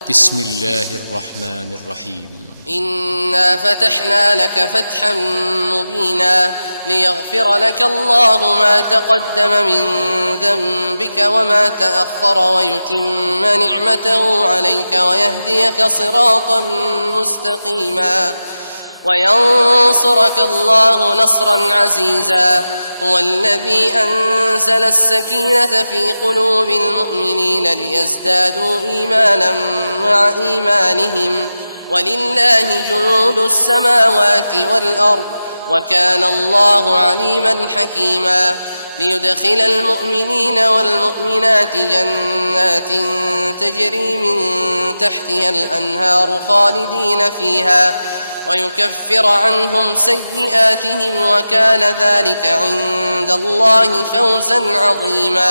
बिस्मिल्लाहिर्रहमानिर्रहीम। इन्ना फतहना luck फतहन Mubina लियग़फिर luck अल्लाहु मा तक़द्दम मिन ज़ंबिक वमा तअख़्ख़र वयुतिम्म निअमतहु अलैक वयहदियक सिरातन मुस्तक़ीमा वयंसुरक अल्लाहु नस्रन अज़ीज़ा हुवल्लज़ी अंज़ल अस्सकीनत फ़ी क़ुलूबिल मुअमिनीन लियज़्दादू ईमानन मअ ईमानिहिम वलिल्लाहि जुनूदुस समावाति वल अर्द वकान अल्लाहु अलीमन हकीमा लियुदखिलल मुअमिनीन वल मुअमिनाति जन्नातिन तजरी मिन तहतिहल अन्हारु खालिदीन फ़ीहा वयुकफ्फिर अन्हुम सय्यिआतिहिम वकान ज़ालिक इंदल्लाहि फ़ौज़न अज़ीमा।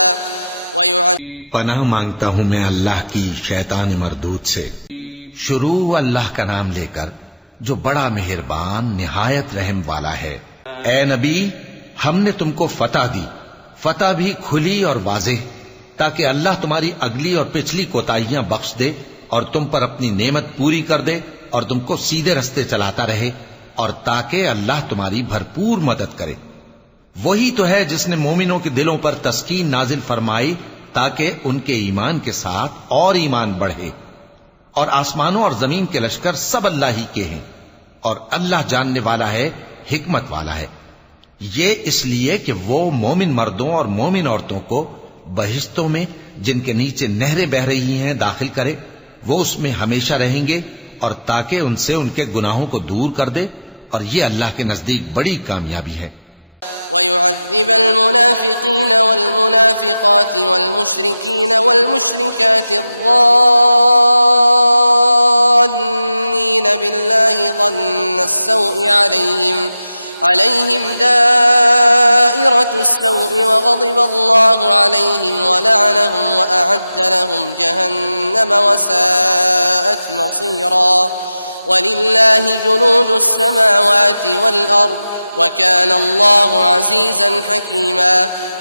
पनाह मांगता हूँ मैं अल्लाह की शैतान मरदूद से। शुरू अल्लाह का नाम लेकर जो बड़ा मेहरबान निहायत रहम वाला है। ए नबी, हमने तुमको फतह दी, फतह भी खुली और वाज़ेह, ताकि अल्लाह तुम्हारी अगली और पिछली कोताहियां बख्श दे और तुम पर अपनी नेमत पूरी कर दे और तुमको सीधे रस्ते चलाता रहे, और ताकि अल्लाह तुम्हारी भरपूर मदद करे। वही तो है जिसने मोमिनों के दिलों पर तस्कीन नाजिल फरमाई ताकि उनके ईमान के साथ और ईमान बढ़े। और आसमानों और जमीन के लश्कर सब अल्लाह ही के हैं, और अल्लाह जानने वाला है, हिकमत वाला है। ये इसलिए कि वो मोमिन मर्दों और मोमिन औरतों को बहिश्तों में जिनके नीचे नहरें बह रही हैं दाखिल करे, वो उसमें हमेशा रहेंगे, और ताकि उनसे उनके गुनाहों को दूर कर दे, और ये अल्लाह के नजदीक बड़ी कामयाबी है। वयुअज़्ज़िबल मुनाफ़िक़ीन वल मुनाफ़िक़ाति वल मुशरिकीन वल मुशरिकाति ज़ान्नीन बिल्लाहि ज़न्नस्सौइ अलैहिम दाइरतुस्सौइ वग़ज़िब अल्लाहु अलैहिम वलअनहुम वअअद्द लहुम जहन्नम वसाअत मसीरा वलिल्लाहि जुनूदुस समावाति वल अर्द वकान अल्लाहु अज़ीज़न हकीमा।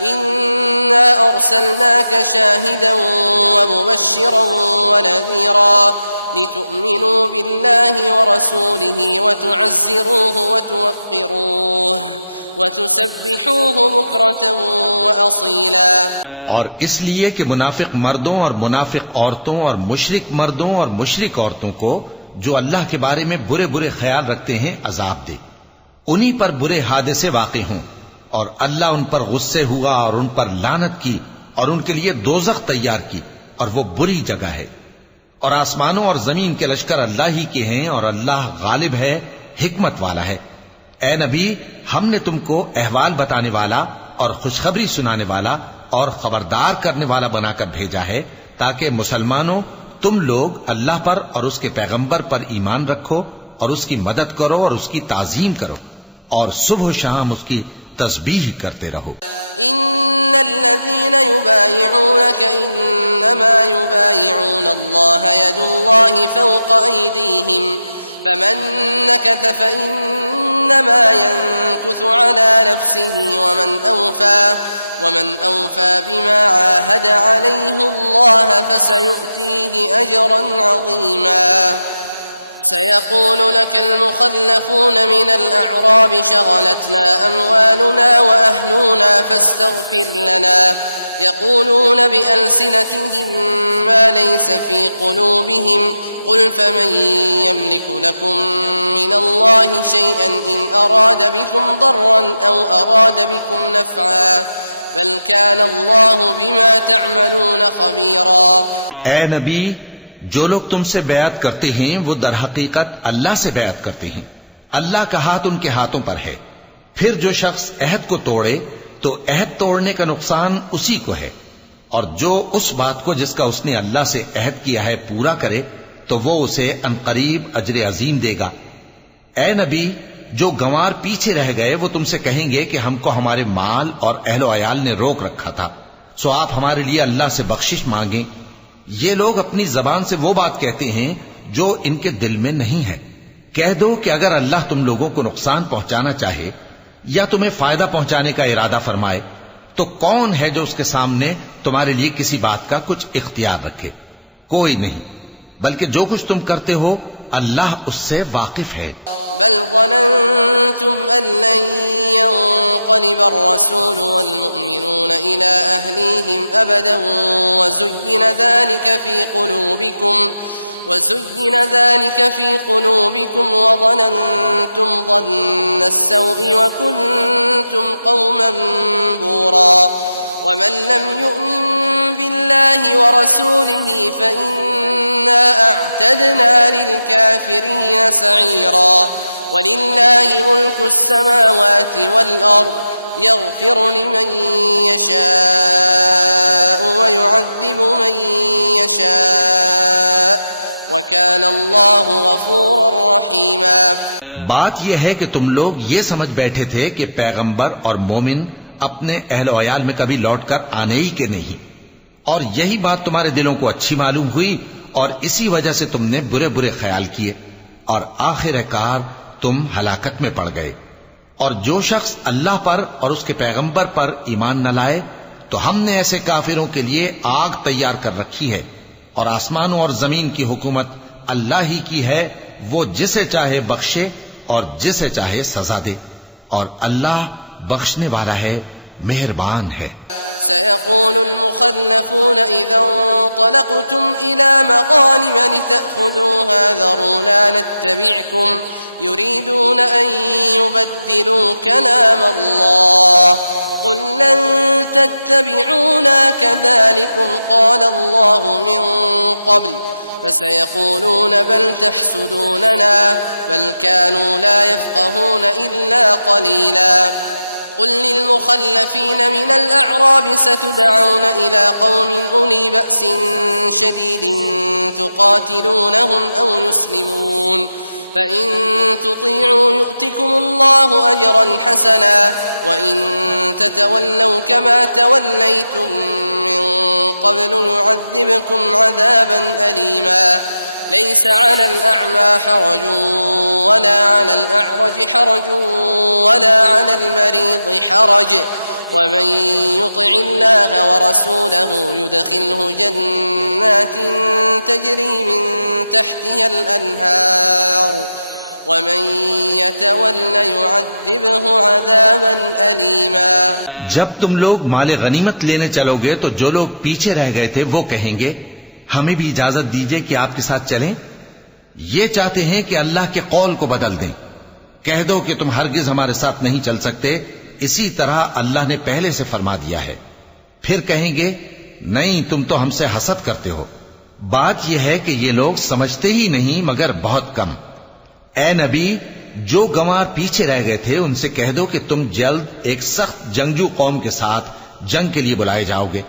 इन्ना अर्सलनाक शाहिदन वमुबश्शिरन वनज़ीरा लितुअ्मिनू बिल्लाहि वरसूलिहि वतुअज़्ज़िरूहु वतुवक़्क़िरूहु वतुसब्बिहूहु बुक्रतन वअसीला। और इसलिए कि मुनाफिक मर्दों और मुनाफिक औरतों और मुशरिक मर्दों और मुशरिक औरतों को जो अल्लाह के बारे में बुरे बुरे ख्याल रखते हैं अजाब दे, उन्हीं पर बुरे हादसे वाक़े हों, और अल्लाह उन पर गुस्से हुआ और उन पर लानत की और उनके लिए दोज़ख तैयार की, और वो बुरी जगह है। और आसमानों और जमीन के लश्कर अल्लाह ही के हैं, और अल्लाह गालिब है, हिकमत वाला है। ए नबी, हमने तुमको अहवाल बताने वाला और खुशखबरी सुनाने वाला और खबरदार करने वाला बनाकर भेजा है, ताकि मुसलमानों तुम लोग अल्लाह पर और उसके पैगंबर पर ईमान रखो और उसकी मदद करो और उसकी ताजीम करो, और सुबह शाम उसकी तस्बीह करते रहो। इन्नल्लज़ीन युबायिऊनक इन्नमा युबायिऊन अल्लाह यदुल्लाहि फ़ौक़ अयदीहिम फमन नकथ फइन्नमा यनकुथु अला नफ्सिही वमन औफ़ा बिमा आहद अलैहि अल्लाह फसयुअतीहि अजरन अज़ीमा। सयक़ूलु लकल मुख़ल्लफ़ून मिनल अअराब शग़लतना अमवालुना व अहलूना फस्तग़फ़िर लना यक़ूलून बिअल्सिनतिहिम मा लैस फ़ी क़ुलूबिहिम क़ुल फमन यमलिकु लकुम मिनल्लाहि शैअन इन अराद बिकुम ضرًّا औ अराद बिकुम नफ़अ बल कान अल्लाहु बिमा तअमलून ख़बीरा। ए नबी, जो लोग तुमसे बैअत करते हैं वो दर हकीकत अल्लाह से बैअत करते हैं। अल्लाह का हाथ उनके हाथों पर है। फिर जो शख्स अहद को तोड़े तो अहद तोड़ने का नुकसान उसी को है, और जो उस बात को जिसका उसने अल्लाह से अहद किया है पूरा करे तो वो उसे अनकरीब अजर अजीम देगा। ए नबी, जो गंवार पीछे रह गए वो तुमसे कहेंगे कि हमको हमारे माल और अहलो अयाल ने रोक रखा था, सो आप हमारे लिए अल्लाह से बख्शिश मांगें। ये लोग अपनी जबान से वो बात कहते हैं जो इनके दिल में नहीं है। कह दो कि अगर अल्लाह तुम लोगों को नुकसान पहुंचाना चाहे या तुम्हें फायदा पहुंचाने का इरादा फरमाए तो कौन है जो उसके सामने तुम्हारे लिए किसी बात का कुछ इख्तियार रखे? कोई नहीं। बल्कि जो कुछ तुम करते हो अल्लाह उससे वाकिफ है। बल ज़ननतुम अल्लन यंक़लिब अर्रसूल वल्मुअमिनून इला अहलीहिम अबदन वज़ुय्यिन ذلك في قلوبكم وظننتم ظن السوء وكنتم قوما بورا ومن لم يؤمن بالله ورسوله فإنا أعتدنا للكافرين سعيرا ولله ملك السماوات والأرض يغفر لمن يشاء ويعذب من يشاء وكان الله غفورا رحيما। बात यह है कि तुम लोग ये समझ बैठे थे कि पैगंबर और मोमिन अपने अहल वयाल में कभी लौटकर आने ही के नहीं, और यही बात तुम्हारे दिलों को अच्छी मालूम हुई और इसी वजह से तुमने बुरे बुरे ख्याल किए और आखिरकार तुम हलाकत में पड़ गए। और जो शख्स अल्लाह पर और उसके पैगंबर पर ईमान न लाए तो हमने ऐसे काफिरों के लिए आग तैयार कर रखी है, और आसमानों और जमीन की हुकूमत अल्लाह ही की है, वो जिसे चाहे बख्शे और जिसे चाहे सजा दे, और अल्लाह बख्शने वाला है, मेहरबान है। सयक़ूलुल मुख़ल्लफ़ून इज़ा इंतलक़्तुम इला मग़ानिम लितअख़ुज़ूहा ज़रूना नत्तबि'कुम युरीदून अन युबद्दिलू कलाम अल्लाह क़ुल लन तत्तबि'ूना कज़ालिकुम क़ाल अल्लाहु मिन क़ब्ल फसयक़ूलून बल तहसुदूनना बल कानू ला यफ़क़हून इल्ला क़लीला। قل للمخلفين من الأعراب ستدعون إلى قوم أولي بأس شديد تقاتلونهم أو يسلمون فإن تطيعوا يؤتكم الله أجرا حسنا وإن تتولوا كما توليتم من قبل يعذبكم عذابا أليما ليس على الأعمى حرج ولا على الأعرج حرج ولا على المريض حرج ومن يطع الله ورسوله يدخله جنات تجري من تحتها الأنهار ومن يتول يعذبه عذابا أليما। जब तुम लोग माले गनीमत लेने चलोगे तो जो लोग पीछे रह गए थे वो कहेंगे हमें भी इजाजत दीजिए कि आपके साथ चलें। ये चाहते हैं कि अल्लाह के कौल को बदल दें। कह दो कि तुम हरगिज हमारे साथ नहीं चल सकते, इसी तरह अल्लाह ने पहले से फरमा दिया है। फिर कहेंगे नहीं, तुम तो हमसे हसद करते हो। बात यह है कि ये लोग समझते ही नहीं मगर बहुत कम। ए नबी, जो गंवार पीछे रह गए थे उनसे कह दो कि तुम जल्द एक सख्त जंगजू कौम के साथ जंग के लिए बुलाए जाओगे।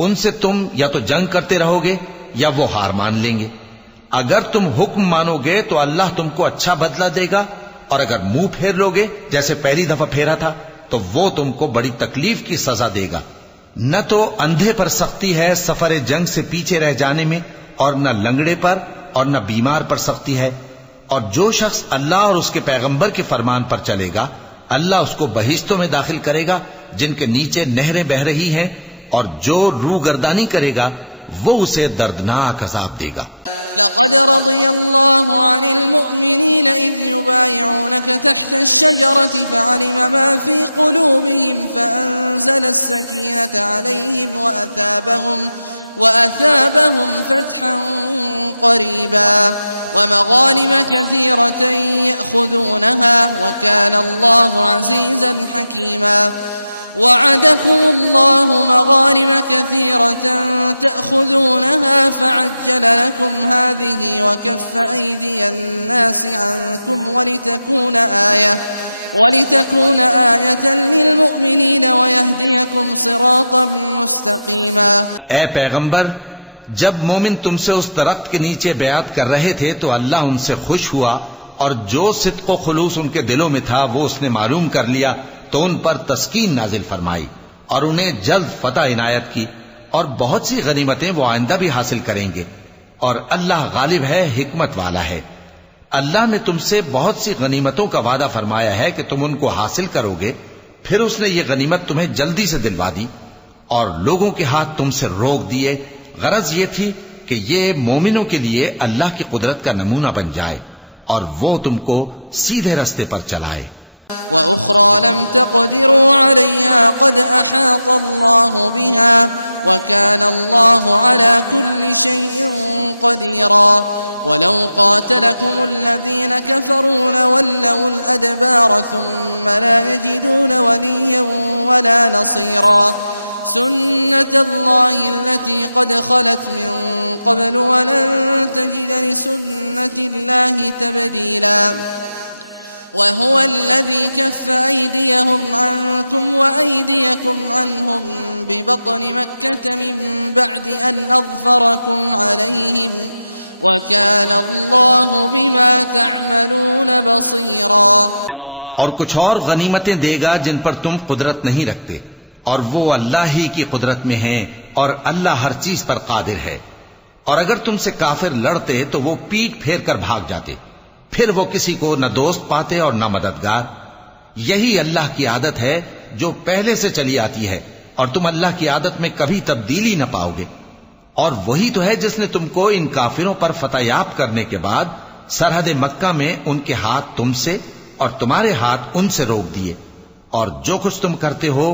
उनसे तुम या तो जंग करते रहोगे या वो हार मान लेंगे। अगर तुम हुक्म मानोगे तो अल्लाह तुमको अच्छा बदला देगा, और अगर मुंह फेर लोगे जैसे पहली दफा फेरा था तो वो तुमको बड़ी तकलीफ की सजा देगा। न तो अंधे पर सख्ती है सफर जंग से पीछे रह जाने में, और न लंगड़े पर और न बीमार पर सख्ती है। और जो शख्स अल्लाह और उसके पैगंबर के फरमान पर चलेगा अल्लाह उसको बहिश्तों में दाखिल करेगा जिनके नीचे नहरें बह रही हैं, और जो रूगर्दानी करेगा वो उसे दर्दनाक अज़ाब देगा। लक़द रज़ियल्लाहु अनिल मुअमिनीन इज़ युबाइऊनक तहत अश-शजरति फ़अलिम मा फ़ी क़ुलूबिहिम फ़अंज़ल अस-सकीनत अलैहिम वअथाबहुम फ़तहन क़रीबा वमग़ानिम कसीरतन यअख़ुज़ूनहा वकान अल्लाहु अज़ीज़न हकीमा। وعدكم الله مغانم كثيرة تأخذونها فعجل لكم هذه وكف أيدي الناس عنكم ولتكون آية للمؤمنين ويهديكم صراطا مستقيما। ऐ पैगंबर, जब मोमिन तुमसे उस दरख्त के नीचे बयात कर रहे थे तो अल्लाह उनसे खुश हुआ, और जो सिद्क़ व खुलूस उनके दिलों में था वो उसने मालूम कर लिया तो उन पर तस्कीन नाजिल फरमाई और उन्हें जल्द फतह इनायत की, और बहुत सी गनीमतें वो आइंदा भी हासिल करेंगे, और अल्लाह गालिब है, हिकमत वाला है। अल्लाह ने तुमसे बहुत सी गनीमतों का वादा फरमाया है कि तुम उनको हासिल करोगे, फिर उसने ये गनीमत तुम्हें जल्दी से दिलवा दी और लोगों के हाथ तुमसे रोक दिए। गरज ये थी कि ये मोमिनों के लिए अल्लाह की कुदरत का नमूना बन जाए और वो तुमको सीधे रास्ते पर चलाए। वउख्रा लम तक़दिरू अलैहा क़द अहात अल्लाहु बिहा वकान अल्लाहु अला कुल्लि शैइन क़दीरा वलौ क़ातलकुमुल्लज़ीन कफ़रू लवल्लौल अदबार थुम्मा ला यजिदून वलिय्यन वला नसीरा सुन्नतल्लाहि अल्लती क़द ख़लत मिन क़ब्ल वलन तजिद लिसुन्नतिल्लाहि तब्दीला वहुव अल्लज़ी कफ़्फ़ अयदियहुम अन्कुम वअयदियकुम अन्हुम बिबत्नि मक्कत मिन बअदि अन अज़फ़रकुम अलैहिम वकान अल्लाहु बिमा तअमलून बसीरा। और कुछ और गनीमतें देगा जिन पर तुम कुदरत नहीं रखते, और वो अल्लाह ही की कुदरत में है और अल्लाह हर चीज पर कादिर है। और अगर तुमसे काफिर लड़ते तो वो पीठ फेर कर भाग जाते, फिर वो किसी को न दोस्त पाते और न मददगार। यही अल्लाह की आदत है जो पहले से चली आती है, और तुम अल्लाह की आदत में कभी तब्दीली न पाओगे। और वही तो है जिसने तुमको इन काफिरों पर फतहयाब करने के बाद सरहद मक्का में उनके हाथ तुमसे और तुम्हारे हाथ उनसे रोक दिए, और जो कुछ तुम करते हो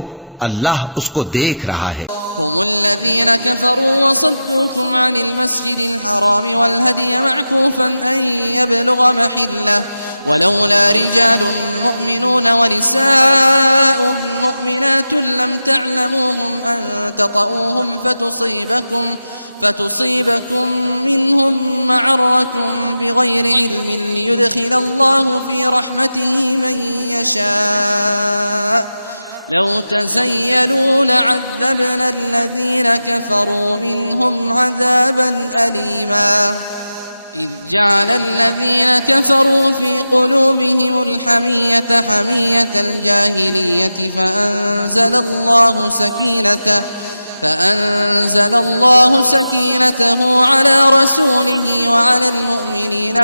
अल्लाह उसको देख रहा है। हुमुल्लज़ीन कफ़रू वसद्दूकुम अनिल मस्जिदिल हराम वल हदिय मअकूफन अन यबलुग महिल्लह वलौला रिजालुम मुअमिनून वनिसाउम मुअमिनातुन लम तअलमूहुम अन ततऊहुम फतुसीबकुम मिनहुम मअर्रतुन बिगैरि इल्मिन लियुदखिलल्लाहु फी रहमतिही मन यशा लौ तज़य्यलू लअज़्ज़बना अल्लज़ीन कफ़रू मिनहुम अज़ाबन अलीमा इज़ जअल अल्लज़ीन कफ़रू फी क़ुलूबिहिमुल हमिय्यत हमिय्यतल जाहिलिय्यति فأنزل الله سكينته على رسوله وعلى المؤمنين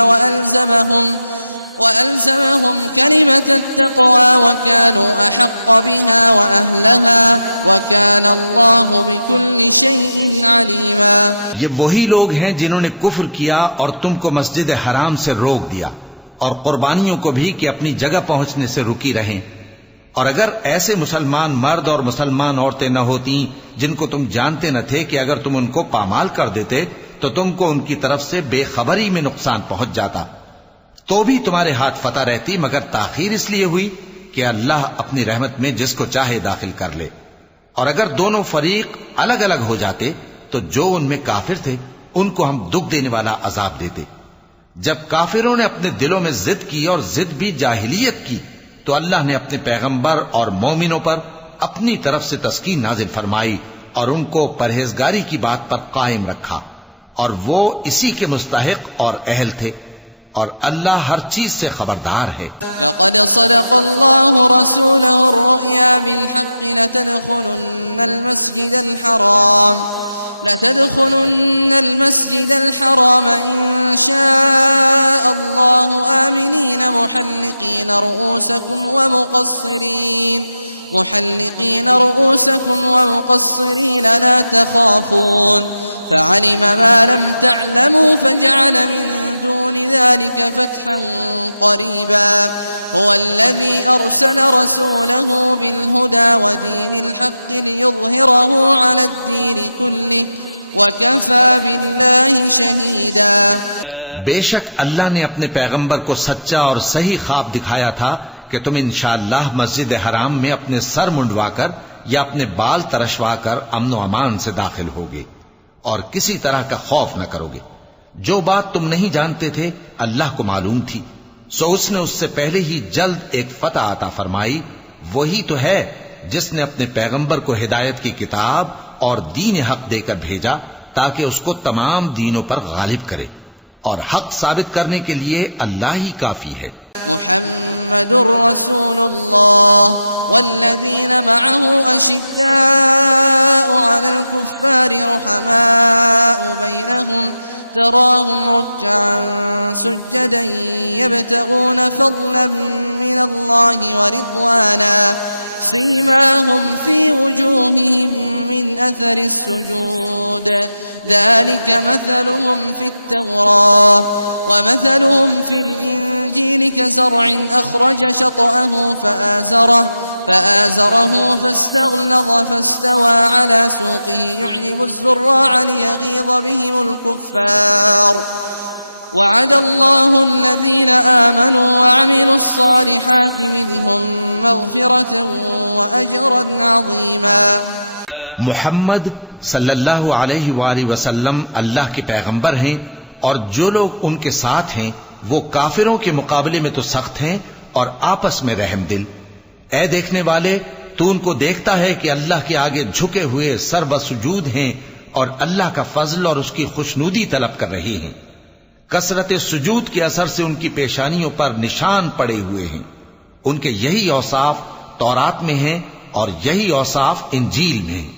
وألزمهم كلمة التقوى وكانوا أحق بها وأهلها وكان الله بكل شيء عليما। ये वही लोग हैं जिन्होंने कुफ्र किया और तुमको मस्जिद हराम से रोक दिया, और कुर्बानियों को भी कि अपनी जगह पहुंचने से रुकी रहें। और अगर ऐसे मुसलमान मर्द और मुसलमान औरतें न होती जिनको तुम जानते न थे कि अगर तुम उनको पामाल कर देते तो तुमको उनकी तरफ से बेखबरी में नुकसान पहुंच जाता, तो भी तुम्हारे हाथ फतह रहती, मगर ताखीर इसलिए हुई कि अल्लाह अपनी रहमत में जिसको चाहे दाखिल कर ले। और अगर दोनों फरीक अलग अलग हो जाते तो जो उनमें काफिर थे उनको हम दुख देने वाला अजाब देते। जब काफिरों ने अपने दिलों में जिद की, और जिद भी जाहिलियत की, तो अल्लाह ने अपने पैगंबर और मोमिनों पर अपनी तरफ से तस्कीन नाजिल फरमाई और उनको परहेजगारी की बात पर कायम रखा, और वो इसी के मुस्तहिक और अहल थे, और अल्लाह हर चीज से खबरदार है। लक़द सदक़ल्लाहु रसूलहु अर्रुया बिलहक़्क़ लतदख़ुलुन्नल मस्जिदल हराम इंशाअल्लाहु आमिनीन मुहल्लिक़ीन रुऊसकुम वमुक़स्सिरीन ला तख़ाफ़ून फ़अलिम मा लम तअलमू फ़जअल मिन दून ज़ालिक फ़तहन क़रीबा हुवल्लज़ी अरसल रसूलहु बिलहुदा वदीनिल हक़्क़ लियुज़हिरहु अलद्दीन कुल्लिहि वकफ़ा बिल्लाहि शहीदा। बेशक अल्लाह ने अपने पैगंबर को सच्चा और सही ख्वाब दिखाया था कि तुम इंशाअल्लाह मस्जिद हराम में अपने सर मुंडवाकर या अपने बाल तरशवाकर अमन व अमान से दाखिल होगे और किसी तरह का खौफ न करोगे। जो बात तुम नहीं जानते थे अल्लाह को मालूम थी, सो उसने उससे पहले ही जल्द एक फतह अता फरमाई। वही तो है जिसने अपने पैगंबर को हिदायत की किताब और दीन हक देकर भेजा ताकि उसको तमाम दीनों पर गालिब करे, और हक साबित करने के लिए अल्लाह ही काफी है। मुहम्मदुर रसूलुल्लाह वल्लज़ीन मअहु अशिद्दाउ अलल कुफ्फारि रुहमाउ बैनहुम تراهم ركعا سجدا يبتغون فضلا من الله ورضوانا سيماهم في وجوههم من أثر السجود ذلك مثلهم في التوراة ومثلهم في الإنجيل كزرع أخرج شطأه فآزره فاستغلظ فاستوى على سوقه يعجب الزراع ليغيظ بهم الكفار وعد الله الذين آمنوا وعملوا الصالحات منهم مغفرة وأجرا عظيما। मुहम्मद सल्लल्लाहु अलैहि वसल्लम अल्लाह के पैगंबर हैं और जो लोग उनके साथ हैं वो काफिरों के मुकाबले में तो सख्त हैं और आपस में रहमदिल। ऐ देखने वाले, तू उनको देखता है कि अल्लाह के आगे झुके हुए सर्वसुजूद हैं और अल्लाह का फजल और उसकी खुशनूदी तलब कर रही हैं। कसरत सुजूद के असर से उनकी पेशानियों पर निशान पड़े हुए हैं। उनके यही औसाफ तौरात में हैं और यही औसाफ इंजील में हैं।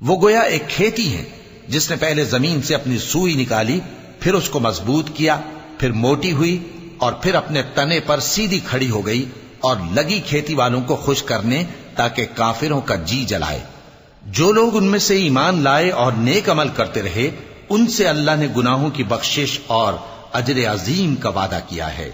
वो गोया एक खेती है जिसने पहले जमीन से अपनी सुई निकाली, फिर उसको मजबूत किया, फिर मोटी हुई और फिर अपने तने पर सीधी खड़ी हो गई और लगी खेती वालों को खुश करने ताकि काफिरों का जी जलाए। जो लोग उनमें से ईमान लाए और नेक अमल करते रहे, उनसे अल्लाह ने गुनाहों की बख्शिश और अजर अजीम का वादा किया है।